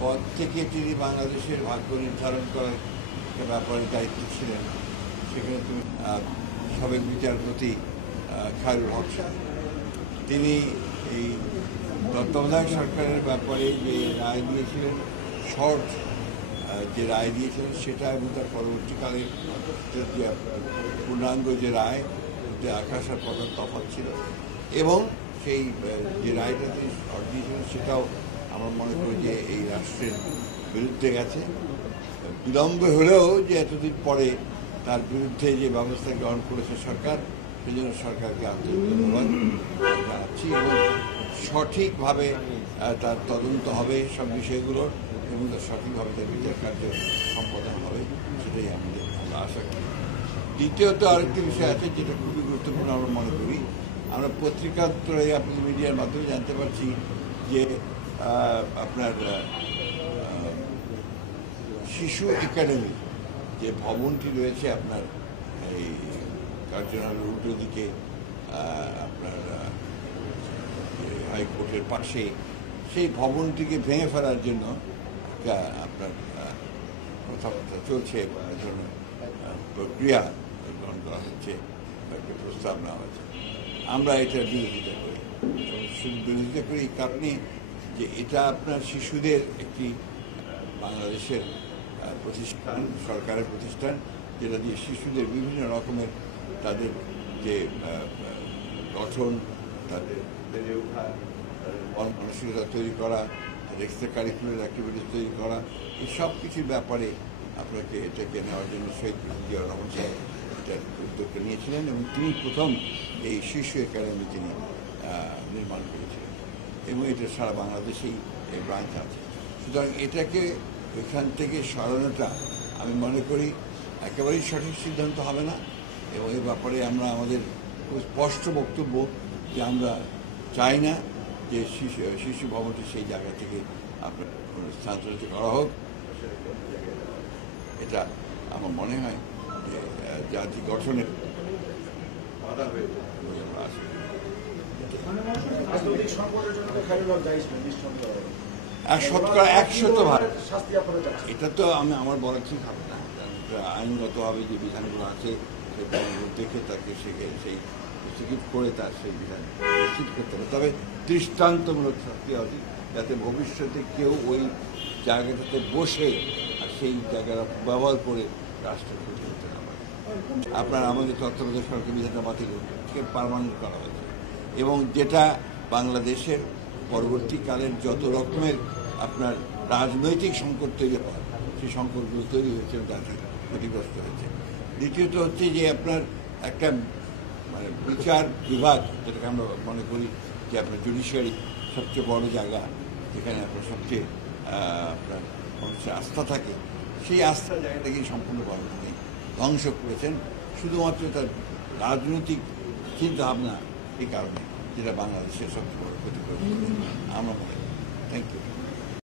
পদ থেকে তিনি বাংলাদেশের ভাগ্য নির্ধারণ করার ব্যাপারে দায়িত্ব ছিলেন, সেখানে তুমি সাবেক বিচারপতি খায়রুল হক সাহেব, তিনি এই তত্ত্বাবধায়ক সরকারের ব্যাপারে যে রায় দিয়েছিলেন, শর্ট যে রায় দিয়েছিলেন সেটা এবং তার পরবর্তীকালে যে পূর্ণাঙ্গ যে রায়, আকাশ আর পাতাল তফাৎ ছিল, এবং সেই যে রায়টা তিনি শর্ট দিয়েছিলেন সেটাও আমরা মনে করি যে এই রাষ্ট্রের বিরুদ্ধে গেছে। বিলম্বে হলেও যে এতদিন পরে তার বিরুদ্ধে যে ব্যবস্থা গ্রহণ করেছে সরকার, সেই জন্য সরকারকে আন্তরিক ধন্যবাদ জানাচ্ছি। এবং সঠিকভাবে তার তদন্ত হবে সব বিষয়গুলোর, এবং তার সঠিকভাবে তার বিচার কার্য সম্পাদন হবে, সেটাই আমরা আশা করি। দ্বিতীয়ত আরেকটি বিষয় আছে যেটা খুবই গুরুত্বপূর্ণ আমরা মনে করি। আমরা পত্রিকাত্রে আপনাদের মিডিয়ার মাধ্যমে জানতে পারছি যে আপনার শিশু একাডেমি যে ভবনটি রয়েছে আপনার এই কার্যালয়ের উল্টো দিকে, আপনার হাইকোর্টের পাশে, সেই ভবনটিকে ভেঙে ফেলার জন্য আপনার কথাবার্তা চলছে, ধরনের প্রক্রিয়া গ্রহণ করা হচ্ছে, একটা প্রস্তাব নেওয়া হয়েছে। আমরা এটার বিরোধিতা করি। বিরোধিতা করি এই কারণে যে এটা আপনার শিশুদের একটি বাংলাদেশের প্রতিষ্ঠান, সরকারের প্রতিষ্ঠান, যেটা দিয়ে শিশুদের বিভিন্ন রকমের তাদের যে গঠন, তাদের বেড়ে ওঠা, তাদের মন মানসিকতা তৈরি করা, তাদের এক্সট্রা কারিকুলার অ্যাক্টিভিটিস তৈরি করা, এই সব কিছুর ব্যাপারে আপনাকে এটাকে নেওয়ার জন্য শহীদ জিয়া রহমান সাহেব এটার উদ্যোগটা নিয়েছিলেন, এবং তিনি প্রথম এই শিশু একাডেমি তিনি নির্মাণ করেছিলেন, এবং এটা সারা বাংলাদেশেই এই ব্রাঞ্চ আছে। সুতরাং এটাকে এখান থেকে সরানোটা আমি মনে করি একেবারেই সঠিক সিদ্ধান্ত হবে না, এবং এই ব্যাপারে আমরা আমাদের স্পষ্ট বক্তব্য যে আমরা চাই না যে শিশু ভবনটি সেই জায়গা থেকে আপনার স্থানান্তরিত করা হোক। এটা আমার মনে হয় যে জাতি গঠনের বাধা হয়ে বলে আমরা আশা করি। শতকরা 100 এটা তো আমার বলা ঠিক হবে না। আইনগতভাবে যে বিধানগুলো আছে সেই বিধানগুলো দেখে তাকে সেই প্রসিকিউট করে তার সেই বিধান নিশ্চিত করতে হবে। তবে দৃষ্টান্তমূলক শাস্তি হবে, যাতে ভবিষ্যতে কেউ ওই জায়গাটাতে বসে আর সেই জায়গাটা ব্যবহার করে রাষ্ট্রের ক্ষতি করতে না পারে। আপনার আমাদের তত্ত্বাবধায়ক সরকার বিধানটা বাতিল পার্মানেন্ট করা হয়েছে, এবং যেটা বাংলাদেশের পরবর্তীকালের যত রকমের আপনার রাজনৈতিক সংকট তৈরি হয়, সেই সংকটগুলো তৈরি হয়েছে এবং তাতে ক্ষতিগ্রস্ত হয়েছে। দ্বিতীয়ত হচ্ছে যে আপনার একটা মানে বিচার বিভাগ, যেটাকে আমরা মনে করি যে আপনার জুডিশিয়ারি সবচেয়ে বড় জায়গা, যেখানে আপনার সবচেয়ে আপনার মানুষের আস্থা থাকে, সেই আস্থার জায়গাটাকে সম্পূর্ণভাবে তিনি ধ্বংস করেছেন শুধুমাত্র তার রাজনৈতিক চিন্তাভাবনা এই কারণে, যেটা বাংলাদেশের সবচেয়ে বড় ক্ষতি করে আমরা মনে করি। Thank you.